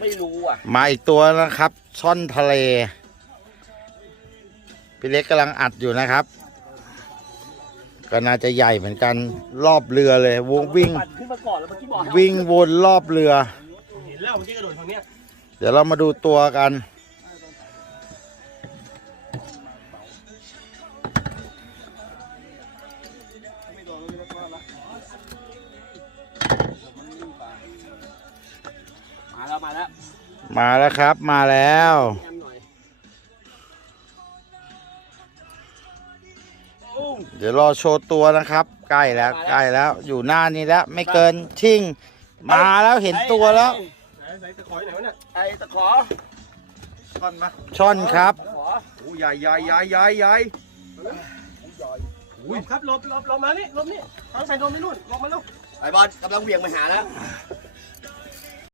ไม่รู้อะ มาอีกตัวนะครับ ช่อนทะเล พี่เล็กกำลังอัดอยู่นะครับ ก็น่าจะใหญ่เหมือนกันรอบเรือเลยวงวิ่ง ปัดขึ้นมาก่อนแล้วเมื่อกี้บอกให้วิ่งวนรอบเรือ เห็นแล้วเมื่อกี้กระโดดทางเนี้ย เดี๋ยวเรามาดูตัวกัน มาแล้วมาแล้วมาแล้วครับมาแล้ว แอมหน่อยโอ้เดี๋ยวรอโชว์ตัวนะครับ ใกล้แล้วใกล้แล้วอยู่หน้านี้แล้วไม่เกินชิ่งมาแล้วเห็นตัวแล้ว ไหนไหนตะขออยู่ไหนวะเนี่ยไอ้ตะขอช่อนมาช่อนครับ ตะขอโอ้ใหญ่ใหญ่ใหญ่ใหญ่ใหญ่หลบครับหลบหลบหลบมานี่หลบนี่ทางใส่โดนไม่นู่นหลบมาลูกไอ้บอลกำลังเหวี่ยงไปหาแล้ว